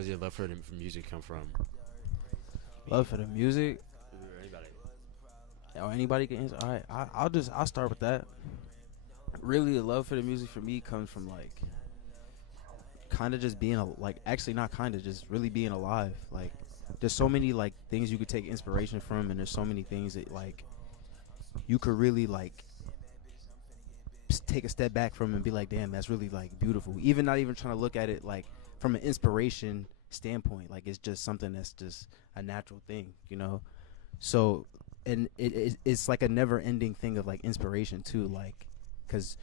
Where's your love for the music come from? Love for the music. Or anybody? Or anybody can answer. All right, I'll start with that. Really, the love for the music for me comes from like kind of just being like actually not kind of just really being alive. Like there's so many like things you could take inspiration from, and there's so many things that like you could really like take a step back from and be like, damn, that's really like beautiful. Even not even trying to look at it like from an inspiration standpoint. Like it's just something that's just a natural thing, you know. So, and it's like a never ending thing of like inspiration too, like, cause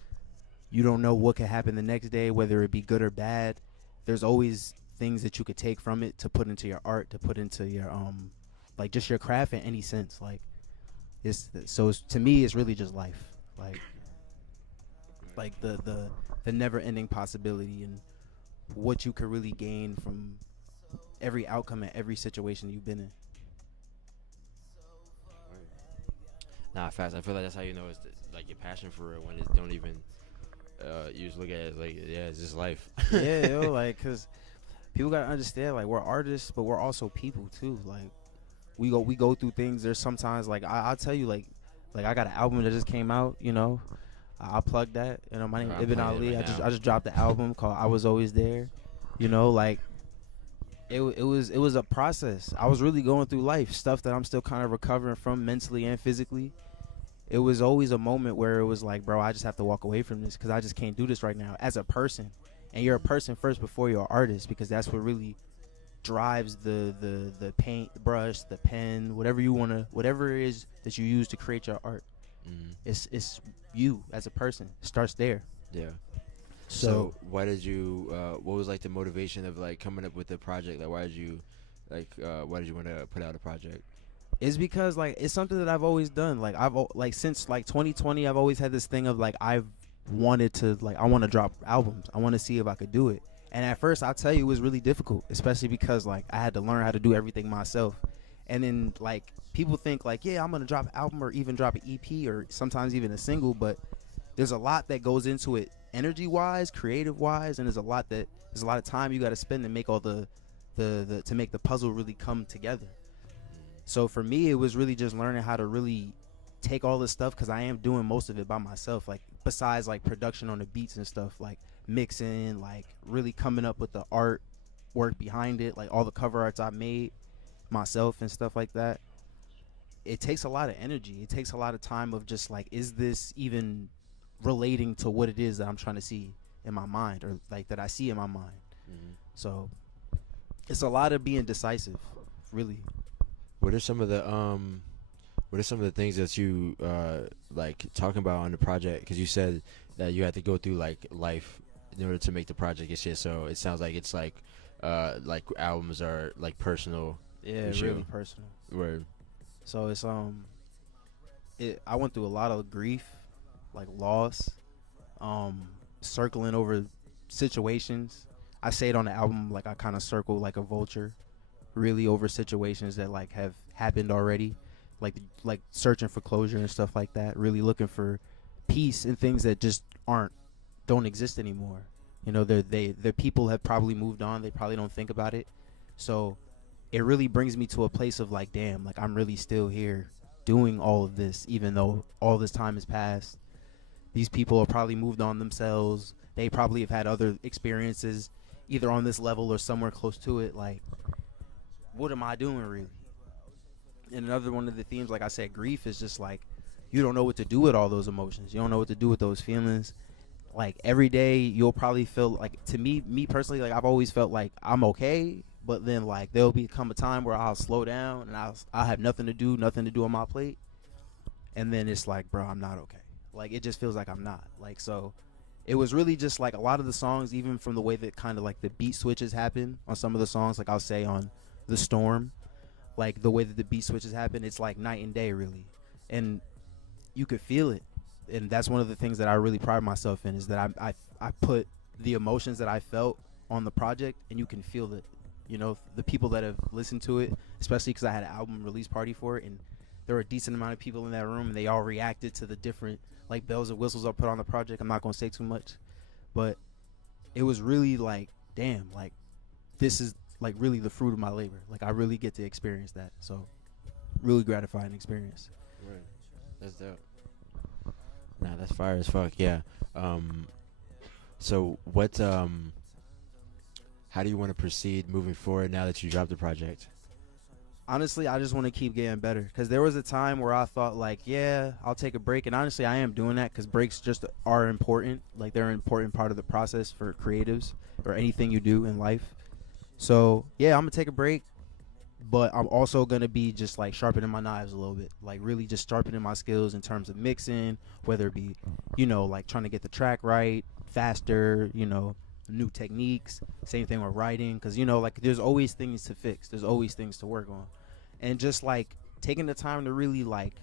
you don't know what could happen the next day, whether it be good or bad. There's always things that you could take from it to put into your art, to put into your like just your craft in any sense. Like to me, it's really just life, like the never ending possibility and what you could really gain from every outcome and every situation you've been in. Nah, fast. I feel like that's how you know it's like your passion for it when it don't even. You just look at it as like, yeah, it's just life. Yeah, yo, like, cause people gotta understand, like, we're artists, but we're also people too. Like, we go through things. There's sometimes, like, I'll tell you, like I got an album that just came out. You know, I'll plug that. You know, my name is I'm Ibn playing it Ali. right now. I just dropped the album called I Was Always There. You know, like it was a process. I was really going through life stuff that I'm still kind of recovering from mentally and physically. It was always a moment where it was like, bro, I just have to walk away from this because I just can't do this right now as a person. And you're a person first before you're an artist, because that's what really drives the paint, the brush, the pen, whatever it is that you use to create your art. Mm. It's you as a person. It starts there. Yeah. So, So why did you? What was like the motivation of like coming up with the project? Like why did you, why did you want to put out a project? it's because like it's something that I've always done. Like like since like 2020, I've always had this thing of like I've wanted to like I want to drop albums. I want to see if I could do it. And at first, I'll tell you, it was really difficult, especially because like I had to learn how to do everything myself. And then like people think like, yeah, I'm gonna drop an album or even drop an EP or sometimes even a single, but there's a lot that goes into it, energy wise, creative wise, and there's a lot of time you got to spend to make all the to make the puzzle really come together. So for me, it was really just learning how to really take all this stuff, because I am doing most of it by myself. Like besides like production on the beats and stuff, like mixing, like really coming up with the art work behind it, like all the cover arts I made myself and stuff like that. It takes a lot of energy. It takes a lot of time of just like, is this even relating to what it is that I'm trying to see in my mind, or like that I see in my mind? Mm-hmm. So it's a lot of being decisive, really. What are some of the what are some of the things that you like talking about on the project? Because you said that you had to go through like life in order to make the project and shit. So it sounds like albums are like personal. Yeah, with really you. personal. Word. So it's I went through a lot of grief, like loss, circling over situations. I say it on the album, like I kind of circle like a vulture, really over situations that like have happened already, like searching for closure and stuff like that. Really looking for peace in things that just don't exist anymore. You know, their people have probably moved on. They probably don't think about it. So it really brings me to a place of like, damn, like I'm really still here doing all of this, even though all this time has passed. These people have probably moved on themselves. They probably have had other experiences, either on this level or somewhere close to it. Like, what am I doing really? And another one of the themes, like I said, grief is just like, you don't know what to do with all those emotions. You don't know what to do with those feelings. Like every day you'll probably feel like, to me personally, like I've always felt like I'm okay, but then like there'll become a time where I'll slow down and I'll have nothing to do on my plate, and then it's like, bro, I'm not okay. Like it just feels like I'm not. Like, so it was really just like a lot of the songs, even from the way that kind of like the beat switches happen on some of the songs, like I'll say on The Storm, like the way that the beat switches happen, it's like night and day really. And you could feel it. And that's one of the things that I really pride myself in, is that I put the emotions that I felt on the project, and you can feel it. You know, the people that have listened to it, especially because I had an album release party for it, and there were a decent amount of people in that room, and they all reacted to the different like bells and whistles I put on the project. I'm not gonna say too much, but it was really like, damn, like this is like really the fruit of my labor. Like I really get to experience that. So really gratifying experience. Right. That's dope. Nah, that's fire as fuck. Yeah. So what? How do you want to proceed moving forward now that you dropped the project? Honestly, I just want to keep getting better because there was a time where I thought like, yeah, I'll take a break, and honestly, I am doing that because breaks just are important. Like they're an important part of the process for creatives or anything you do in life. So yeah, I'm gonna take a break, but I'm also gonna be just like sharpening my knives a little bit, like really just sharpening my skills in terms of mixing, whether it be, like trying to get the track right, faster, new techniques. Same thing with writing, because like there's always things to fix, there's always things to work on, and just like taking the time to really like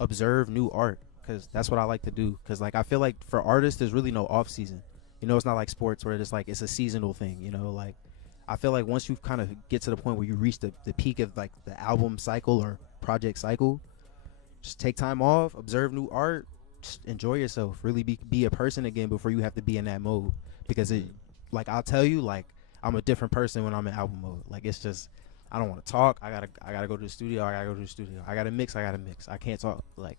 observe new art, because that's what I like to do. Because like I feel like for artists, there's really no off season. It's not like sports where it's like it's a seasonal thing. Like I feel like once you kind of get to the point where you reach the peak of like the album cycle or project cycle, just take time off, observe new art, just enjoy yourself, really be a person again before you have to be in that mode. Because it, like I'll tell you, like I'm a different person when I'm in album mode. Like it's just I don't want to talk. I gotta go to the studio. I gotta mix. I can't talk. Like,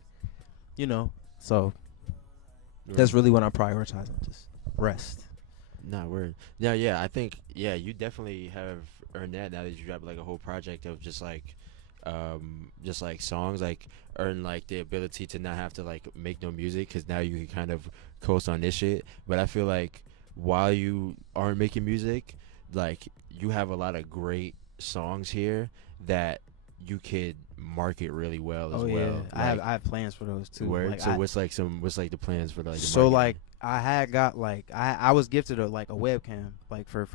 So that's really what I'm prioritizing. Just rest. Nah, word. Yeah. I think you definitely have earned that now that you dropped like a whole project of just like songs, like earn like the ability to not have to like make no music, because now you can kind of coast on this shit. But I feel like while you aren't making music, like you have a lot of great songs here that you could market really well as Oh well. yeah, Like, I have plans for those too. word. Like, So what's like the plans for like the so marketing? like I had got like I was gifted a webcam like for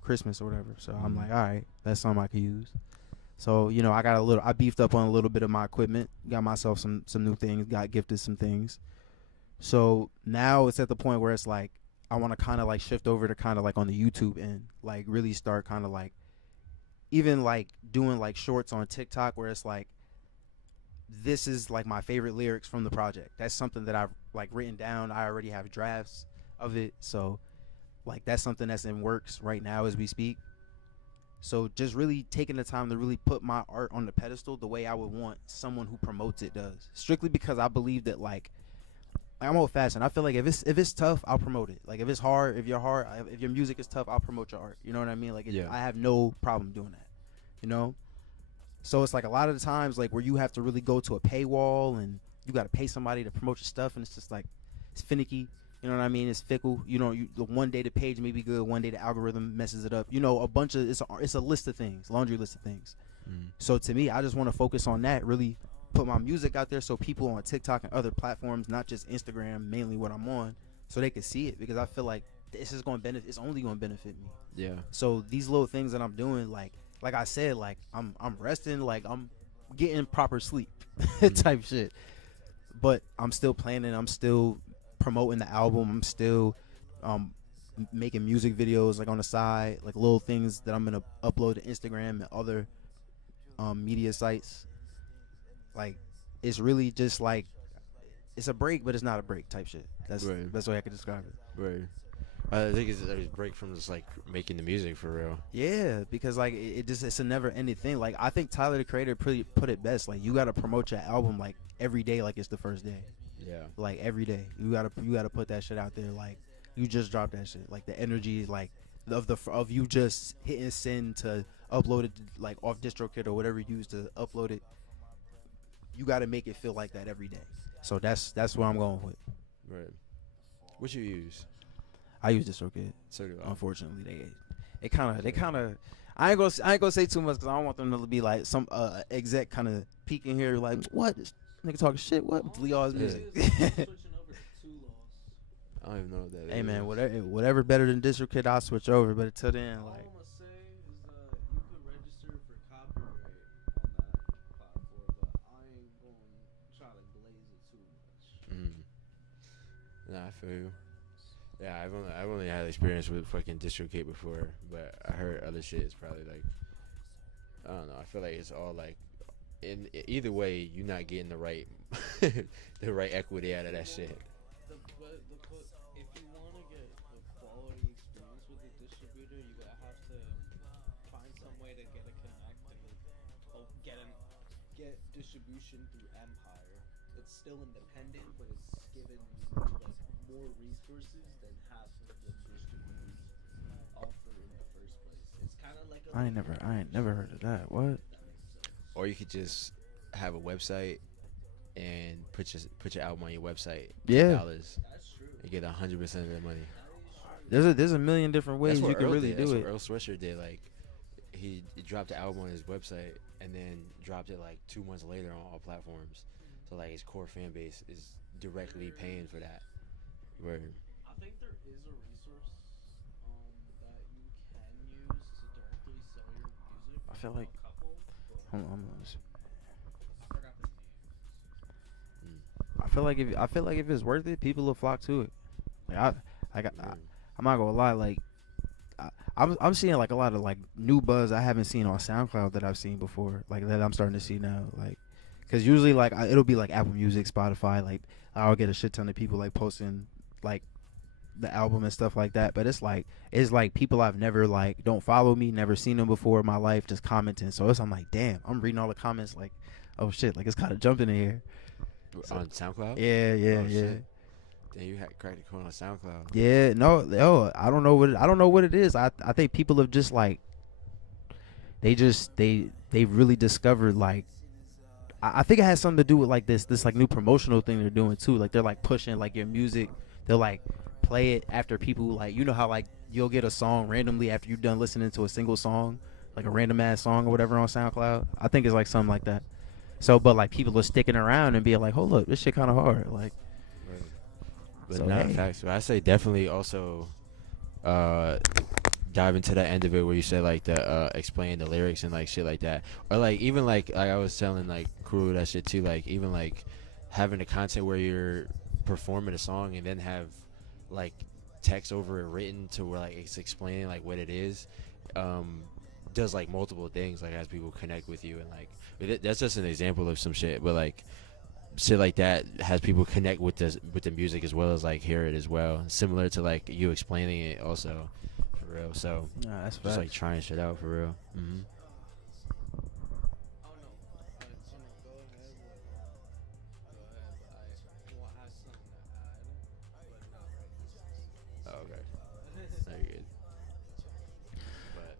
Christmas or whatever. So I'm like, all right, that's something I could use. So I beefed up on a little bit of my equipment, got myself some new things, got gifted some things. So now it's at the point where it's like I want to kind of like shift over to kind of like on the YouTube end, like really start kind of like even like doing like shorts on TikTok where it's like this is like my favorite lyrics from the project. That's something that I've like written down. I already have drafts of it. So like that's something that's in works right now as we speak. So just really taking the time to really put my art on the pedestal the way I would want someone who promotes it does. Strictly because I believe that like I'm old fashioned. I feel like if it's tough, I'll promote it. Like if it's hard, if your music is tough, I'll promote your art. You know what I mean? Like Yeah. I have no problem doing that. So it's like a lot of the times like where you have to really go to a paywall and you got to pay somebody to promote your stuff, and it's just like it's finicky. You know what I mean? It's fickle. The one day the page may be good, one day the algorithm messes it up. A bunch of it's a list of things, laundry list of things. So to me, I just want to focus on that, really put my music out there so people on TikTok and other platforms, not just Instagram, mainly what I'm on, so they can see it, because I feel like this is going to benefit. It's only going to benefit me. Yeah. So these little things that I'm doing, like I said, like I'm resting, like I'm getting proper sleep, type shit. But I'm still planning. I'm still promoting the album. I'm still making music videos like on the side, like little things that I'm gonna upload to Instagram and other media sites. Like it's really just like it's a break, but it's not a break type shit. That's Right. that's the way I could describe it. Right. I think it's a break from just like making the music for real. Yeah, because like it's a never ending thing. Like I think Tyler the Creator put it best. Like you gotta promote your album like every day, like it's the first day. Yeah. Like every day, you gotta put that shit out there. Like you just dropped that shit. Like the energy, like of you just hitting send to upload it like off DistroKid or whatever you use to upload it. You gotta make it feel like that every day. So that's what I'm going with. Right. What you use? I use DistroKid. So do I. Unfortunately, they kind of. I ain't gonna say too much because I don't want them to be like some exec kind of peeking here like what this nigga talking shit. What delete all his music. I don't even know what that is. Hey man, whatever better than DistroKid, I'll switch over. But until then, All like I'm gonna say is you can register for copyright on that platform, but I ain't gonna try to glaze it too much. Nah, I feel you. Yeah, I've only had experience with fucking DistroKid before, but I heard other shit is probably like I don't know. I feel like it's all like either way, you're not getting the right the right equity out of that shit. If you want to get the quality experience with the distributor, you gotta have to to get a connect and get distribution through Empire. It's still independent, but it's given like more resources than half of the distributors offer in the first place. It's kind of like a I ain't never heard of that. What? Or you could just have a website and put your album on your website. Yeah. $10, That's true. and get 100% of the money. There's a million different ways That's what you can Earl really did. do That's it. what Earl Sweatshirt did. Like, he dropped the album on his website and then dropped it like 2 months later on all platforms. So like his core fan base is directly paying for that. Word. I think there is a resource that you can use to directly sell your music. I feel like- a couple, but Hold on. I forgot the name. I feel like if it's worth it, people will flock to it. Like Word. I'm not gonna lie. Like I'm seeing like a lot of like new buzz I haven't seen on SoundCloud that I've seen before. Like that I'm starting to see now. Like, cause usually like it'll be like Apple Music, Spotify. Like I'll get a shit ton of people like posting like the album and stuff like that. But it's like people I've never like don't follow me, never seen them before in my life, just commenting. So I'm like, damn, I'm reading all the comments like, oh shit, like it's kind of jumping in here. On SoundCloud? Yeah, Oh, shit. Then you had cracked the code on SoundCloud. Yeah, no, I don't know what it is. I think people have just like they really discovered like I think it has something to do with like this like new promotional thing they're doing too. Like they're like pushing like your music. They'll like play it after people like you know how like you'll get a song randomly after you've done listening to a single song, like a random ass song or whatever on SoundCloud. I think it's like something like that. So, but like people are sticking around and being like, hold up, this shit kind of hard. Like, Right. But So, not hey. facts. But I say definitely also dive into that end of it where you said like the explain the lyrics and like shit like that, or like even like I was telling like crew that shit too. Like even like having the content where you're performing a song and then have like text over it written to where like it's explaining like what it is. Does like multiple things like as people connect with you and like that's just an example of some shit, but like shit like that has people connect with the music as well as like hear it as well, similar to like you explaining it also, for real. So nah, that's just like facts. trying shit out for real. Oh no. Go ahead. Go ahead. I have something to add, but not right Oh, okay. Very good. But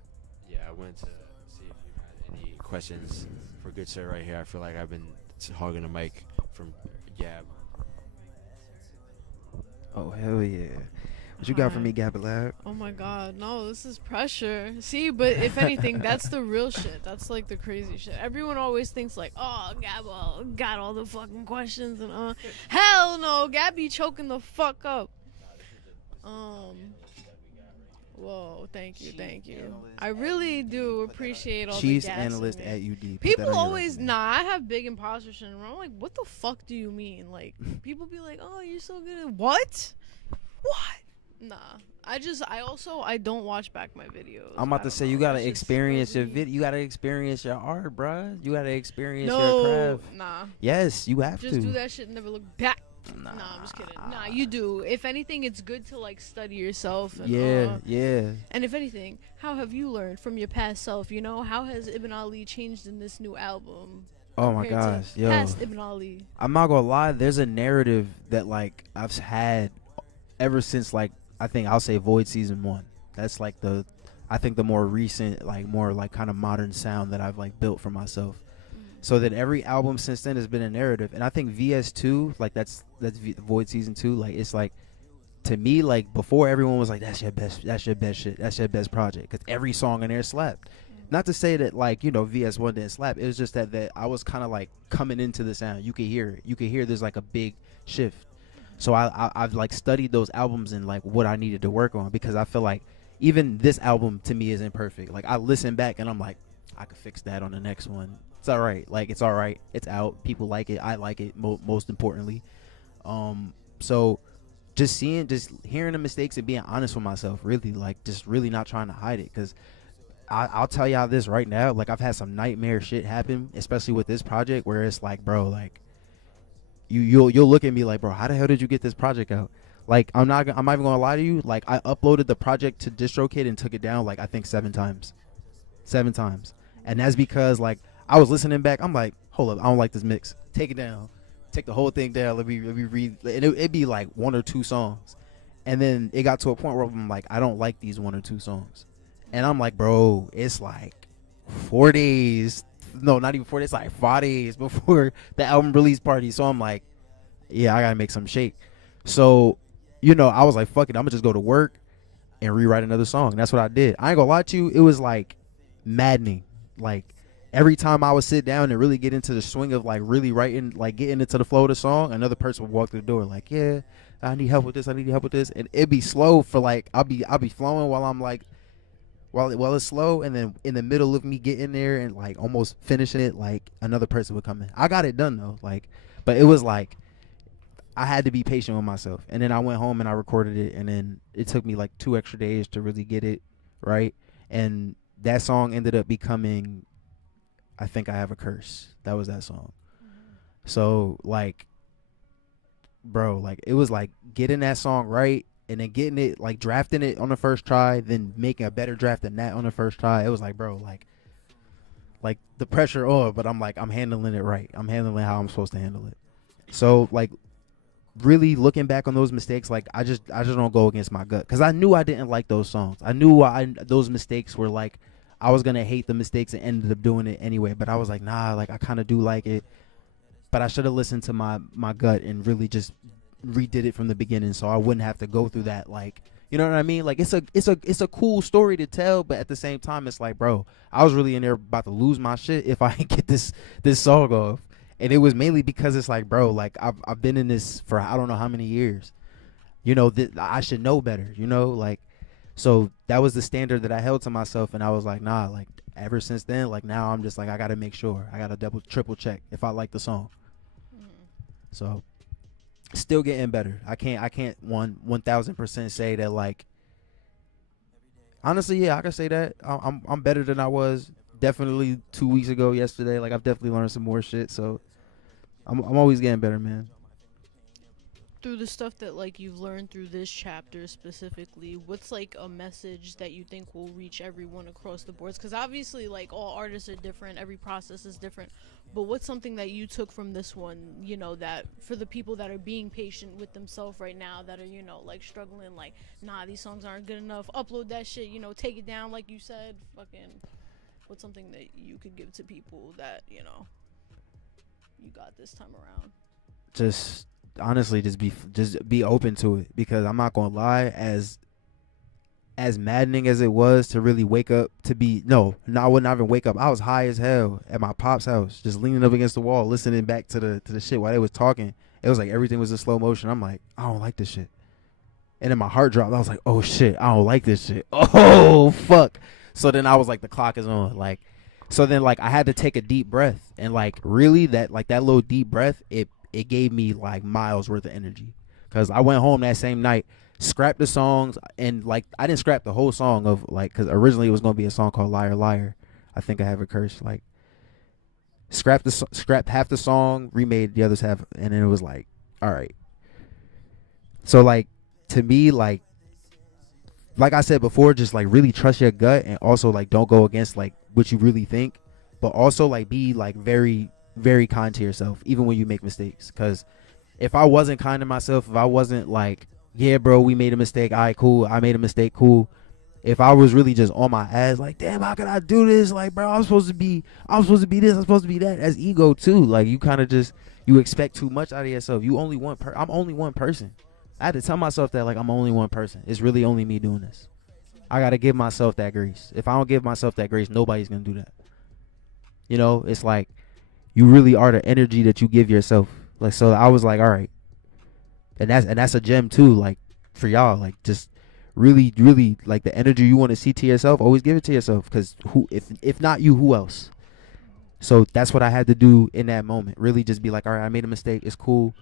yeah, I wanted to see if you had any questions for good sir right here. I feel like I've been hogging the mic from Gab. Oh hell yeah! What you got for Hi. me, Gabba Lab? Oh my god, no, this is pressure. See, but if anything, that's the real shit. That's like the crazy shit. Everyone always thinks like, oh, Gabbo got all the fucking questions and hell no, Gabby choking the fuck up. Whoa, thank you. I really do appreciate all Chief the analyst gassing at me. UD. Put that People on your always resume. I have big imposter syndrome. I'm like, what the fuck do you mean? Like, people be like, oh, you're so good. What? Nah. I don't watch back my videos. I'm about I to don't say know. you gotta That shit's experience your crazy. vid. You gotta experience your art, bruh. You gotta experience your No, craft. nah. Yes, you have Just to. do that shit and never look back. Nah, Nah, I'm just kidding. Nah, you do. If anything, it's good to like study yourself. And, Yeah, yeah. And if anything, how have you learned from your past self? You know, how has Ibn Ali changed in this new album? Oh my compared to gosh, yo. Past Ibn Ali. I'm not gonna lie. There's a narrative that like I've had ever since like I think I'll say Void season 1. That's like I think the more recent, like more like kind of modern sound that I've like built for myself. So that every album since then has been a narrative, and I think VS2, like that's Void season 2. Like it's like to me, like before everyone was like that's your best shit, that's your best project, because every song in there slapped. Not to say that like you know VS1 didn't slap. It was just that I was kind of like coming into the sound. You could hear it. You could hear there's like a big shift. So I've like studied those albums and like what I needed to work on, because I feel like even this album to me isn't perfect. Like I listen back and I'm like, I could fix that on the next one. It's all right. Like it's all right. It's out. People like it. I like it. Most importantly, so just hearing the mistakes and being honest with myself, really like just really not trying to hide it, because I'll tell y'all this right now. Like I've had some nightmare shit happen, especially with this project, where it's like, bro, like you'll look at me like, bro, how the hell did you get this project out? Like I'm not even gonna lie to you. Like I uploaded the project to DistroKid and took it down like I think 7 times. 7 times. And that's because like I was listening back. I'm like, hold up, I don't like this mix. Take it down. Take the whole thing down. Let me read. And it'd be like 1 or 2 songs. And then it got to a point where I'm like, I don't like these 1 or 2 songs. And I'm like, bro, it's like 4 days. No, not even 4 days. It's like 5 days before the album release party. So I'm like, yeah, I gotta make some shake. So, you know, I was like, fuck it, I'm gonna just go to work and rewrite another song. And that's what I did. I ain't gonna lie to you, it was like maddening. Like every time I would sit down and really get into the swing of like really writing, like getting into the flow of the song, another person would walk through the door like, yeah, I need help with this, I need help with this. And it'd be slow for like I'll be flowing while I'm like while it's slow, and then in the middle of me getting there and like almost finishing it, like another person would come in. I got it done though, like, but it was like I had to be patient with myself. And then I went home and I recorded it, and then it took me like 2 extra days to really get it right. And that song ended up becoming I Think I Have a Curse. That was that song. So like, bro, like it was like getting that song right, and then getting it, like drafting it on the first try, then making a better draft than that on the first try. It was like, bro, like the pressure on, but I'm like, I'm handling it right. I'm handling how I'm supposed to handle it. So like really looking back on those mistakes, like I just don't go against my gut, because I knew I didn't like those songs. I knew those mistakes were like, I was gonna hate the mistakes and ended up doing it anyway. But I was like, nah, like I kind of do like it, but I should have listened to my gut and really just redid it from the beginning, so I wouldn't have to go through that. Like, you know what I mean? Like it's a cool story to tell, but at the same time, it's like, bro, I was really in there about to lose my shit if I get this song off. And it was mainly because it's like, bro, like I've been in this for I don't know how many years. You know, I should know better, you know? Like, so that was the standard that I held to myself, and I was like, nah, like ever since then, like now I'm just like, I got to make sure. I got to double, triple check if I like the song. So still getting better. I can't 1000% say that, like, honestly, yeah, I can say that I'm better than I was definitely 2 weeks ago, yesterday. Like I've definitely learned some more shit, so I'm always getting better, man. Through the stuff that like you've learned through this chapter specifically, what's like a message that you think will reach everyone across the boards? Because obviously like all artists are different, every process is different, but what's something that you took from this one, you know, that for the people that are being patient with themselves right now, that are, you know, like struggling, like, nah, these songs aren't good enough, upload that shit, you know, take it down like you said, fucking, what's something that you could give to people that, you know, you got this time around? Just honestly, just be open to it, because I'm not gonna lie, as maddening as it was to really wake up to be, no, I would not even wake up. I was high as hell at my pop's house, just leaning up against the wall, listening back to the shit while they was talking. It was like everything was in slow motion. I'm like, I don't like this shit. And then my heart dropped. I was like, oh shit, I don't like this shit. Oh fuck. So then I was like, the clock is on. Like, so then like I had to take a deep breath, and like really that little deep breath, it gave me like miles worth of energy, because I went home that same night, scrapped the songs, and like I didn't scrap the whole song of like, because originally it was gonna be a song called Liar Liar, I Think I Have a Curse. Like scrapped half the song, remade the others half, and then it was like, all right. So like to me, like I said before, just like really trust your gut, and also like don't go against like what you really think, but also like be like very, very kind to yourself even when you make mistakes. Because if I wasn't kind to myself, if I wasn't like, yeah bro, we made a mistake, all right cool, I made a mistake, cool, if I was really just on my ass like, damn, how can I do this, like bro, I'm supposed to be this, I'm supposed to be that, as ego too. Like you kind of just, you expect too much out of yourself. You only one I'm only one person. I had to tell myself that, like, I'm only one person. It's really only me doing this. I got to give myself that grace. If I don't give myself that grace, nobody's going to do that. You know, it's like you really are the energy that you give yourself. Like, so I was like, all right. And that's a gem too, like for y'all, like just really, really like the energy you want to see to yourself, always give it to yourself, because who, if not you, who else? So that's what I had to do in that moment. Really just be like, all right, I made a mistake. It's cool.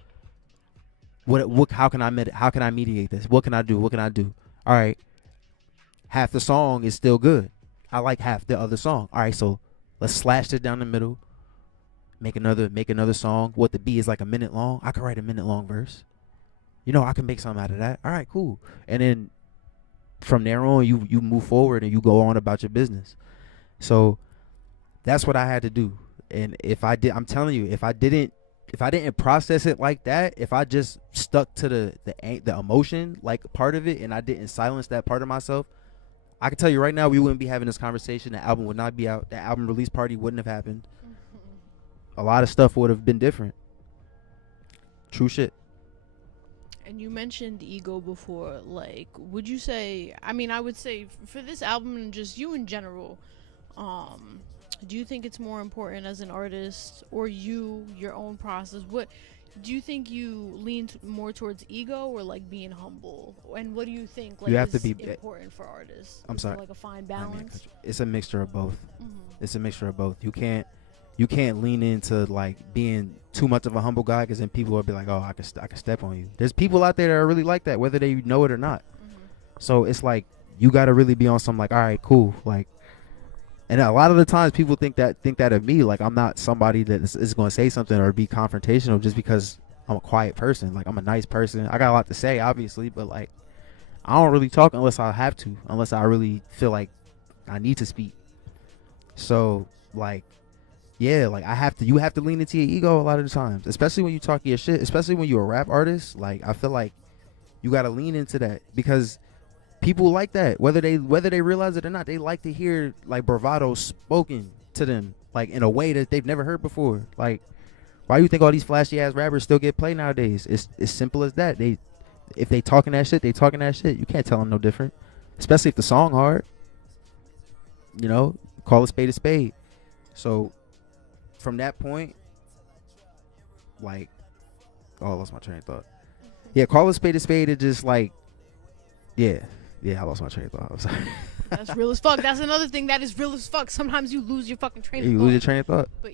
What how can I mediate this? What can I do? All right. Half the song is still good. I like half the other song. All right, so let's slash it down the middle. Make another song. What the beat is like a minute long. I could write a minute long verse. You know, I can make something out of that. All right, cool. And then from there on, you move forward and you go on about your business. So that's what I had to do. And if I did, I'm telling you, if I didn't process it like that, if I just stuck to the emotion like part of it, and I didn't silence that part of myself, I can tell you right now, we wouldn't be having this conversation. The album would not be out. The album release party wouldn't have happened. A lot of stuff would have been different. True shit. And you mentioned ego before. Like, would you say? I mean, I would say for this album and just you in general, do you think it's more important as an artist or your own process? What do you think you lean more towards ego or like being humble? And what do you think like You have is to be- important for artists? I'm Is there, sorry. like a fine I mean, balance. it's a mixture of both. Mhm. It's a mixture of both. You can't lean into like being too much of a humble guy, because then people will be like, oh, I can step on you. There's people out there that are really like that, whether they know it or not. Mhm. So it's like you got to really be on some like, all right, cool, like. And a lot of the times people think that of me, like I'm not somebody that is going to say something or be confrontational just because I'm a quiet person. Like I'm a nice person. I got a lot to say, obviously, but like I don't really talk unless I have to, unless I really feel like I need to speak. So like, yeah, like you have to lean into your ego a lot of the times, especially when you talk your shit, especially when you're a rap artist. Like I feel like you got to lean into that, because people like that, whether they realize it or not. They like to hear like bravado spoken to them, like in a way that they've never heard before. Like, why do you think all these flashy ass rappers still get played nowadays? It's simple as that. If they talking that shit, they talking that shit. You can't tell them no different, especially if the song hard. You know, call a spade a spade. So from that point, like, oh, I lost my train of thought. Yeah, call a spade a spade. It just like, yeah, I lost my train of thought. I'm sorry. That's real as fuck. That's another thing that is real as fuck. Sometimes you lose your fucking train of You thought. lose your train of thought. But